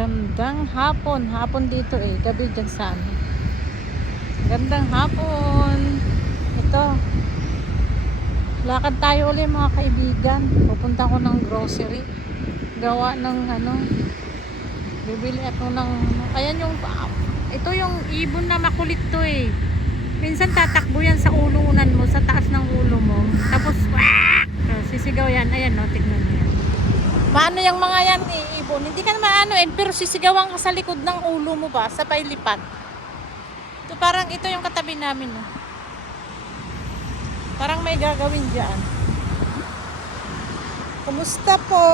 Gandang hapon. Hapon dito eh. Gabi dyan sa amin. Gandang hapon. Ito. Lakad tayo ulit mga kaibigan. Pupunta ko ng grocery. Gawa ng bibili ako ng ayan yung ito yung ibon na makulit to eh. Minsan tatakbo yan sa ulunan mo, sa taas ng ulo mo. Tapos wak! Sisigaw yan. Ayan no, tignan mo yan. Paano yung mga yan ibon? Hindi ka naman pero sisigawan ka sa likod ng ulo mo ba? Sa pailipat. Ito parang ito yung katabi namin. No? Parang may gagawin dyan. Kumusta po?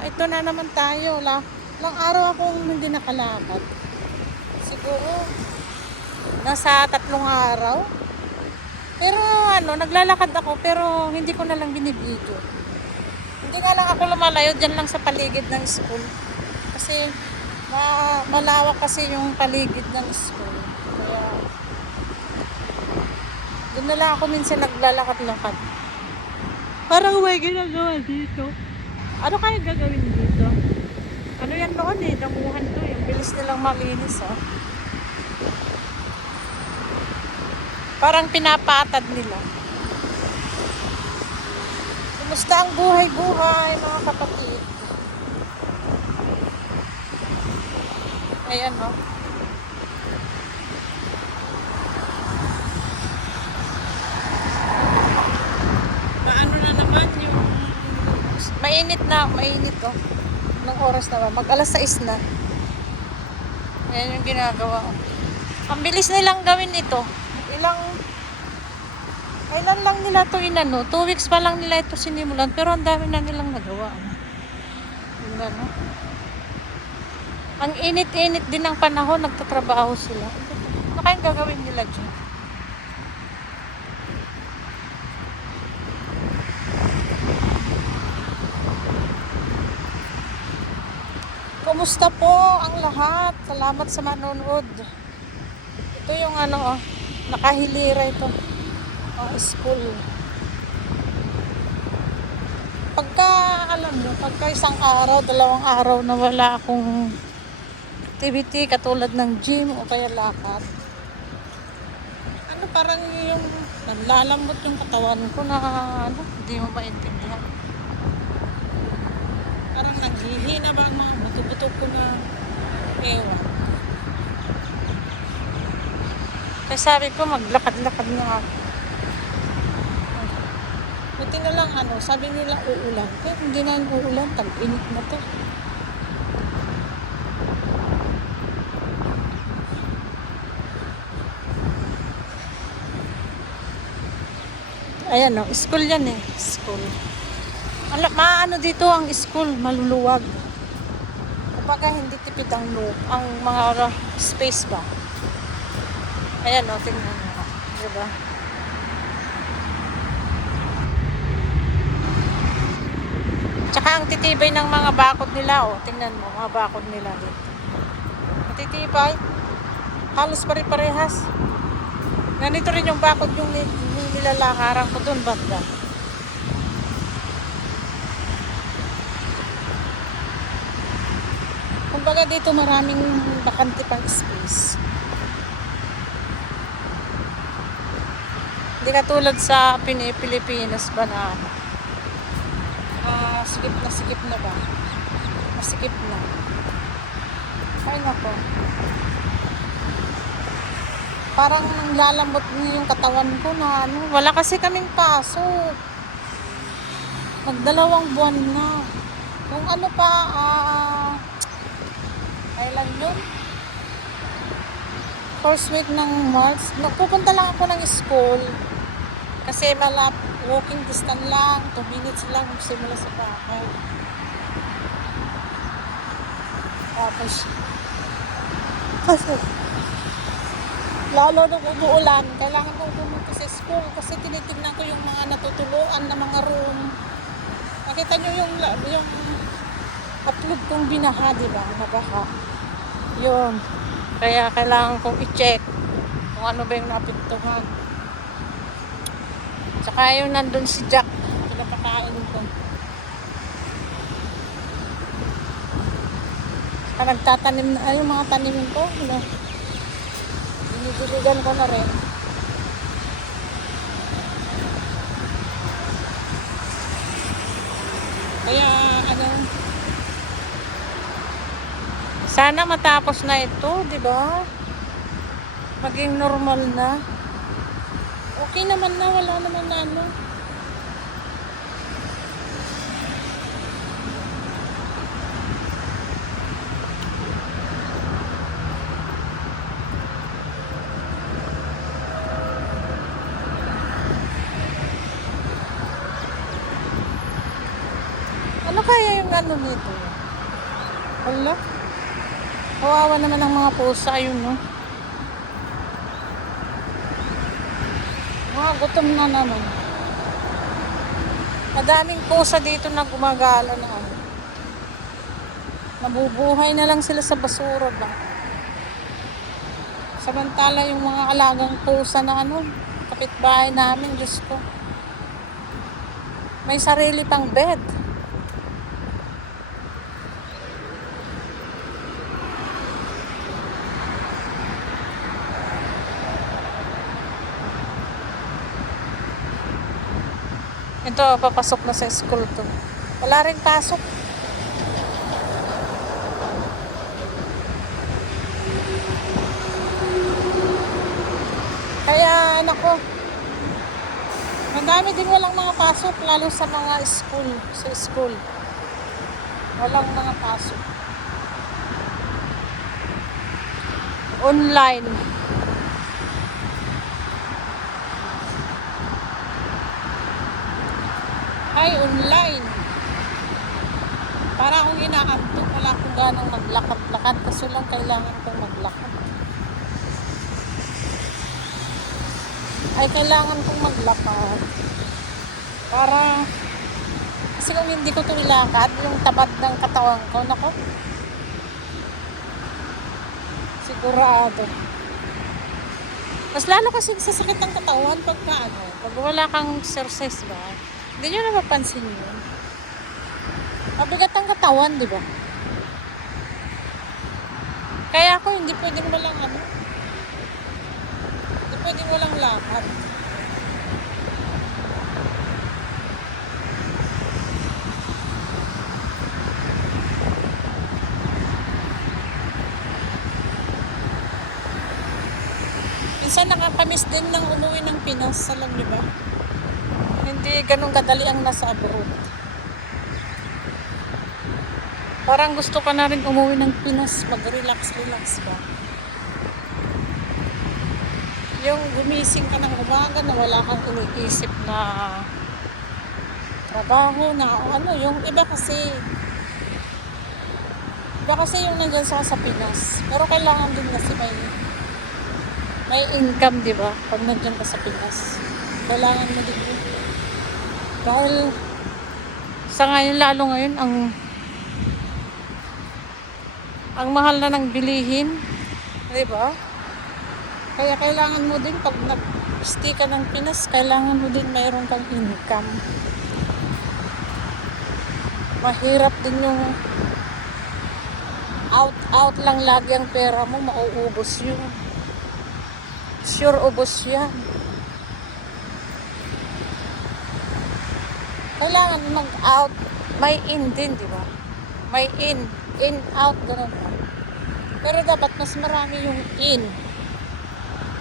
Ito na naman tayo. Ilang araw akong hindi nakalakad. Siguro nasa 3 araw. Pero naglalakad ako pero hindi ko na lang binibidyo. Hindi nga lang ako lumalayo dyan lang sa paligid ng school. Kasi malawak kasi yung paligid ng school. Kaya doon na lang ako minsan naglalakad-lakad. Parang may ginagawa dito. Ano kaya gagawin dito? Ano yan noon eh, damuhan to. Yung bilis nilang malinis Parang pinapatad nila. Kumusta ang buhay-buhay mga kapatid? Ayan Paano na naman yung mainit ng oras na ba? Mag alas 6 na. Ayan yung ginagawa. Ang bilis nilang gawin ito. Kailan lang nila ito 2 weeks pa lang nila ito sinimulan pero ang dami na nilang nagawa. Ang init-init din ng panahon, nagtatrabaho sila. Ano kayang gagawin nila dyan? Kumusta po ang lahat? Salamat sa manonood. Ito yung nakahilira ito. School. Pagka isang araw, 2 araw na wala akong activity katulad ng gym o kaya lakad. Parang yung nalalamot yung katawan ko na hindi mo maintindihan. Parang naghihina ba ang mga buto-buto ko na ewan. Kaya sabi ko maglakad-lakad na ako. Buti na lang sabi nila uulan. Pero hindi na uulan, tag-init na to. Ayan school yan eh. School. Dito ang school, maluluwag. Kapag hindi tipid ang mga space ba. Ayan tingnan mo. Diba? Tsaka ang titibay ng mga bakod nila tingnan mo, mga bakod nila dito. Matitibay. Halos pare-parehas. Ganito rin yung bakod yung nilalakaran ko doon banda. Kumbaga dito maraming bakante pang space. Hindi katulad sa Pilipinas ba na sikip na ba? Masikip na. Ay nako. Parang lalambot yung katawan ko na wala kasi kaming pasok. Mag2 buwan na. Kung kailan yun? First week ng March. Pupunta lang ako ng school. Kasi walking distance lang. 2 minutes lang simula sa bahay. Tapos kasi lalo nung umuulan, kailangan kong pumunta sa school kasi tinitignan ko yung mga natutuluan na mga room. Nakita nyo yung upload kong binaha, diba? Nabaha. Yun. Kaya kailangan kong i-check kung ano ba yung napintuhan. Tsaka yung nandun si Jack. Pinapakain ko. Nagtatanim na, ay, yung mga tanimin ko, dinidiligan ko na rin. Kaya, sana matapos na ito, di ba? Maging normal na. Okay naman na, wala naman na ano. Ano kaya yung ano nito? Hala? Kawawa naman ang mga pusa, yun, no? Mga gutom na naman. Madaming pusa dito na gumagala na ano. Nabubuhay na lang sila sa basura ba? Samantala yung mga alagang pusa na ano, kapitbahay namin, Diyos ko. May sarili pang bed. Ito, papasok na sa school to. Wala rin pasok. Kaya, nako, madami din walang mga pasok, lalo sa mga school, sa school. Walang mga pasok. Online. Ay, online. Para akong inaantok, wala akong ganang maglakad-lakad kasi lang kailangan kong maglakad. Ay, kailangan kong maglakad. Para, kasi kung hindi ko ito ilakad, yung tabad ng katawan ko, nako, sigurado. Mas lalo kasi sasakit ang katawan pag wala kang exercise ba? Hindi nyo na mapansin yun. Mabigat ang katawan, di ba? Kaya ako hindi pwedeng walang hindi pwedeng walang lakad. Minsan nakakamiss din ng umuwi ng Pinas, alam niyo ba? Hindi ganun kadali ang nasa abroad. Parang gusto ka na rin umuwi ng Pinas, mag-relax ba? Yung gumising ka ng umaga na wala kang iniisip na trabaho na ano, yung iba kasi yung nandyan sa Pinas. Pero kailangan din kasi may income, di ba? Pag nandyan ka sa Pinas, kailangan mo din yun. Dahil sa ngayon, lalo ngayon, ang mahal na ng bilihin, di ba? Kaya kailangan mo din, pag nag-stay ka ng Pinas, kailangan mo din mayroon kang income. Mahirap din yung out lang lagi ang pera mo, mauubos yun. Sure, ubos yan. Kailangan mag-out, may in din, di ba? May in, out, gano'n. Pero dapat mas marami yung in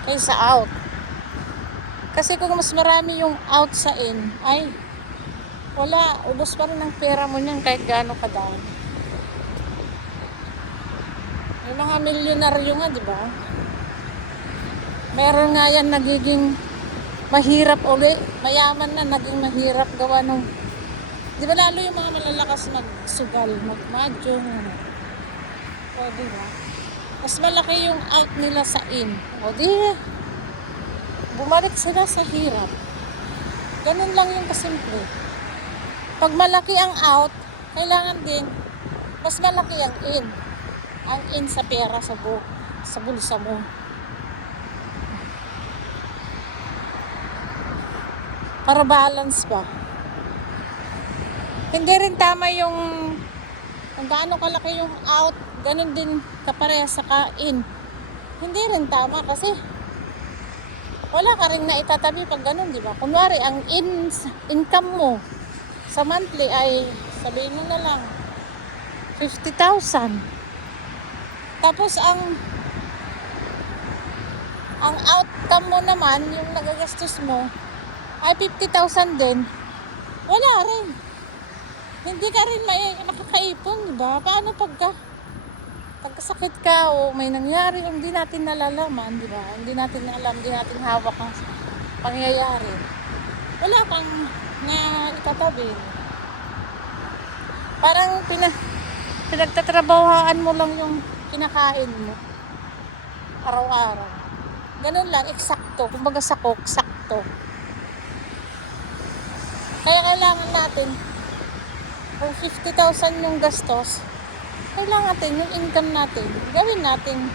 kaysa out. Kasi kung mas marami yung out sa in, ay, wala, ubos pa rin ang pera mo niyan kahit gaano kadami. May mga milyonaryo nga, di ba? Meron nga yan nagiging mahirap uli, mayaman na, naging mahirap gawa nung, di ba lalo yung mga malalakas magsugal, magmadyong, o di ba? Mas malaki yung out nila sa in. O di, bumalik sila sa hirap. Ganun lang yung kasimple. Pag malaki ang out, kailangan din, mas malaki ang in. Ang in sa pera, sa bulsa mo. Para balance ba? Hindi rin tama yung kung gaano kalaki yung out Ganon din kaparehas sa kain. Hindi rin tama kasi wala ka rin na itatabi pag ganon, di ba? Kunwari, ang income mo sa monthly ay, sabihin mo na lang, 50,000. Tapos ang outcome mo naman, yung nagagastos mo, ay 50,000 din. Wala rin. Hindi ka rin makakaipon, di ba? Paano pagkasakit ka o may nangyari, hindi natin nalalaman, di ba? Hindi natin alam, hindi natin hawak ang pangyayari. Wala kang na itatabi. Parang pinagtatrabahoan mo lang yung kinakain mo araw-araw. Ganun lang, eksakto. Kumbaga sakto. Kaya kailangan natin, kung 50,000 yung gastos, kailangan natin yung income natin, gawin natin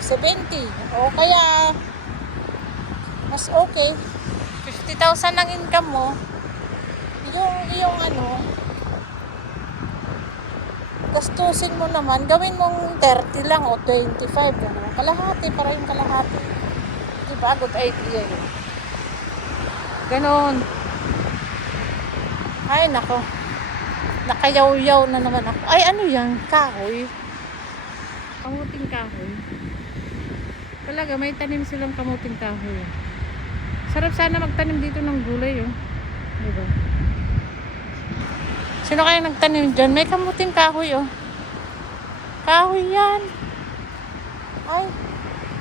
70. O kaya, mas okay, 50,000 ang income mo, yung gastusin mo naman, gawin mong 30 lang o 25, gano'n. Kalahati, para yung kalahati. Diba? Good idea yun. Ganon. Ay, nako. Nakayaw-yaw na naman ako. Ay, ano yan? Kahoy. Kamuting kahoy. Talaga, may tanim silang kamuting kahoy. Sarap sana magtanim dito ng gulay, oh. Diba? Sino kaya nagtanim dyan? May kamuting kahoy, oh. Kahoy yan. Ay,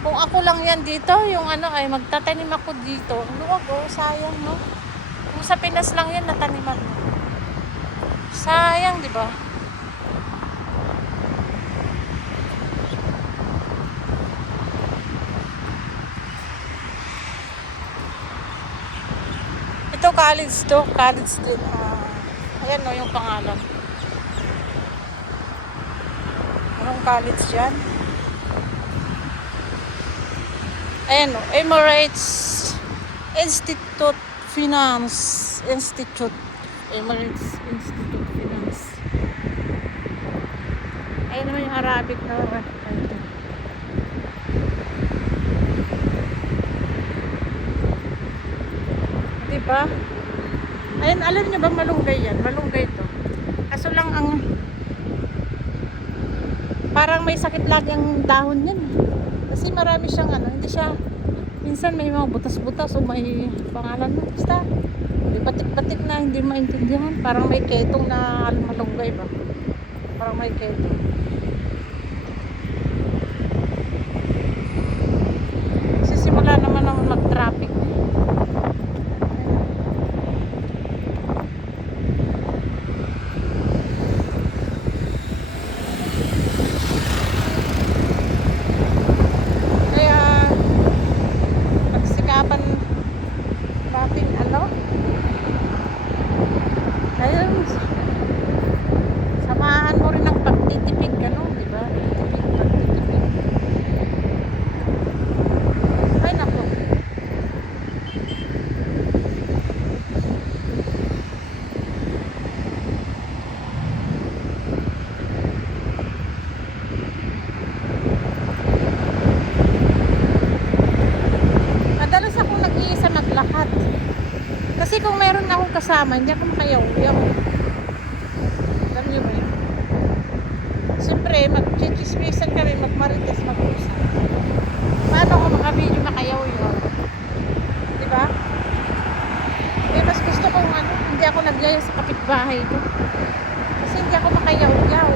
kung ako lang yan dito, yung ay magtatanim ako dito. Luwag, oh, sayang, no? Kung sa Pinas lang yan, nataniman mo. Sayang, di ba? Ito, college to. College din. Ayan, no, yung pangalan. Anong college yan? Ayan, no, Emirates Institute Finance Institute. Emirates Institute Finance. Ayan naman yung Arabic na diba? Ayan, alam nyo ba malunggay yan? Malunggay to. Kaso lang parang may sakit lagi ang dahon yan. Kasi marami siyang hindi siya, minsan may mga butas-butas o may pangalan na. Basta, batik-batik na hindi maintindihan. Parang may ketong na malunggay ba? Parang may ketong. Sisimula naman mag-traffic. Ayun, samahan mo rin ng pagtitipid, gano'n, di ba? Pagtitipid. Ay, naku. Madalas akong nag-iisa maglakad. Kasi kung meron akong kasama, hindi ako makayaw-yaw. Alam niyo ba yun? Siyempre, mag-chichismisan kami, magmarites, mag-usap. Paano ako makabidyo makayaw-yaw? Diba? Eh, mas gusto kong hindi ako nagyaya sa kapitbahay ko. Kasi hindi ako makayaw-yaw.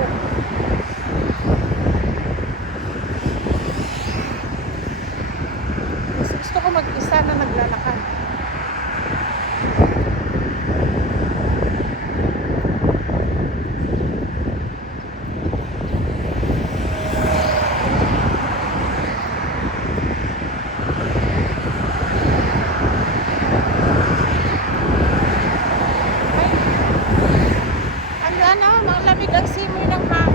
Mas gusto ko mag-isa na naglalakad. Mga lamig ang simoy ng hangin.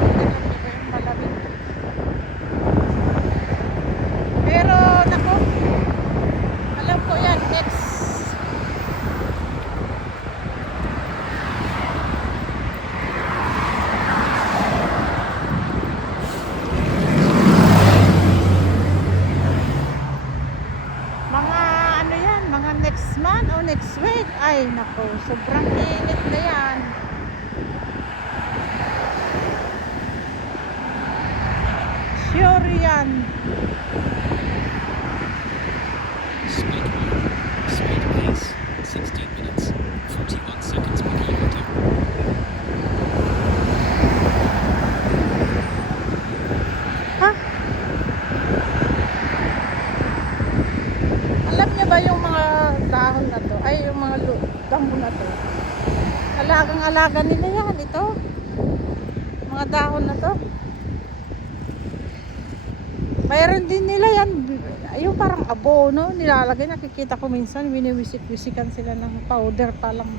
Ay, nako, sobrang init na yan. Sure yan. Speed pace 16 minutes 41 seconds per kilometer. Ha? Alam niyo ba yung mga dahon na to? Ay, yung mga damo na to. Alagang-alaga nila yan, ito. Mga dahon na to. Mayroon din nila yan. Yung parang abono nilalagay. Nakikita ko minsan, winiwisik-wisikan sila ng powder palang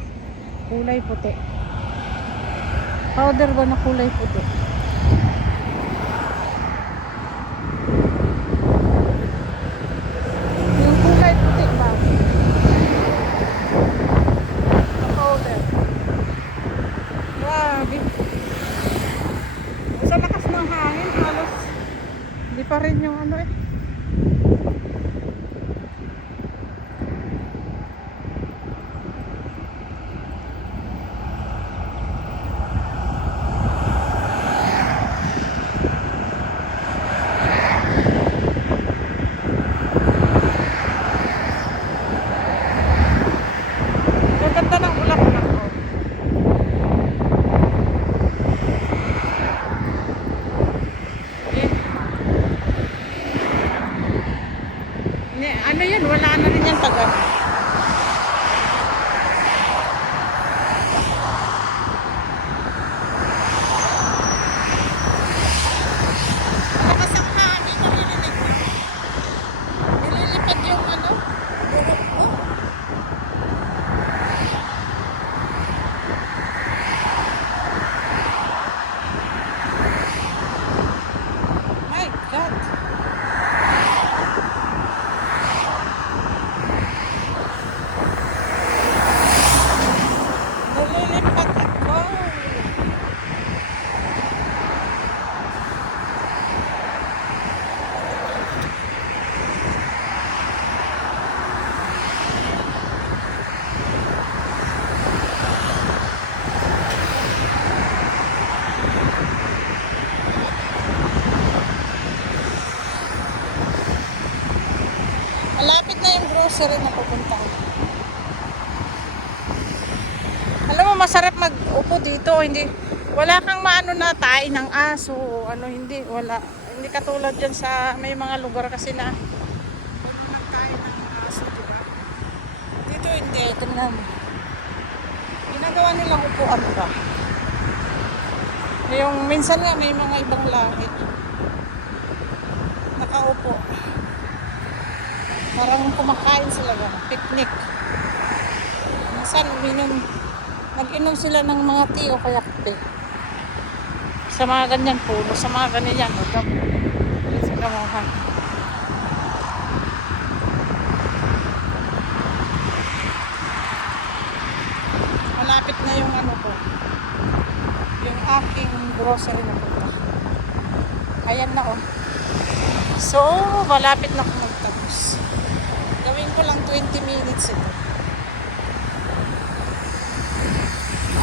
kulay puti. Powder ba na kulay puti? Yung kulay puti ba? Na powder. Grabe. Sa lakas ng hangin, halos hindi pa rin yung ano eh. Ang ganda ng bulaklak ko. Eh, ano yan? Wala na rin yan pag ano. Malakas ang hangin, naririnig mo. Nililipad yung ano, buhok ko. My God. Nalilipad ako. Malapit na yung grocery na pupuntahan. Alam mo, masarap mag-upo dito. Hindi, wala kang maano na tayo ng aso. Ano, hindi, wala. Hindi katulad dyan sa may mga lugar kasi na huwag nagtayo ng aso, diba? Dito hindi, ito na. Ginagawa nilang upuan ba? Yung minsan nga may mga ibang lahi. Nakaupo. Parang kumakain sila ba? Picnic. Minsan nag-inom sila ng mga tea o kaya kape. Sa mga ganyan puno, sa mga ganyan. Sa gamuhan. Malapit na yung ano ko. Yung aking grocery na punta. Ayan na oh. So, malapit na akong magtapos. Gawin ko lang 20 minutes ito.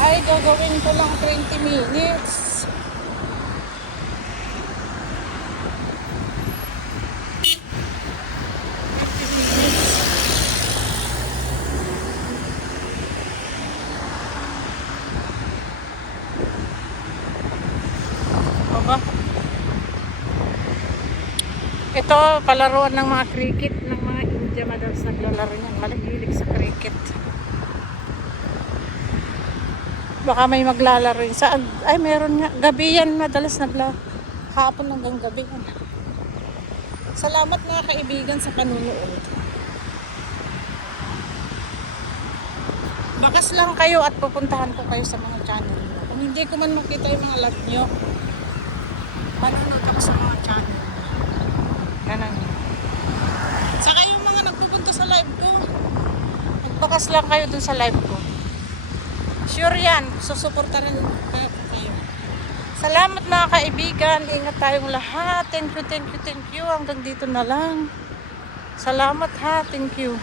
Ay, gagawin ko lang 20 minutes. Aba. Ito, palaruan ng mga cricket, ng mga India, madalas naglalaro niyan. Mahilig sa cricket. Baka may maglalaro yun. Ay, meron nga. Gabi yan, madalas hapon hanggang gabi yan. Salamat mga kaibigan sa panunood. Bakas lang kayo at pupuntahan ko kayo sa mga channel nyo. Kung hindi ko man makita yung mga live nyo, manonood ako sa mga channel. Ganun. Saka yung mga nagpupunta sa live ko, magbakas lang kayo dun sa live ko. Sure yan, susuporta rin kayo. Salamat mga kaibigan, ingat tayong lahat. Thank you, thank you, thank you. Hanggang dito na lang. Salamat ha, thank you.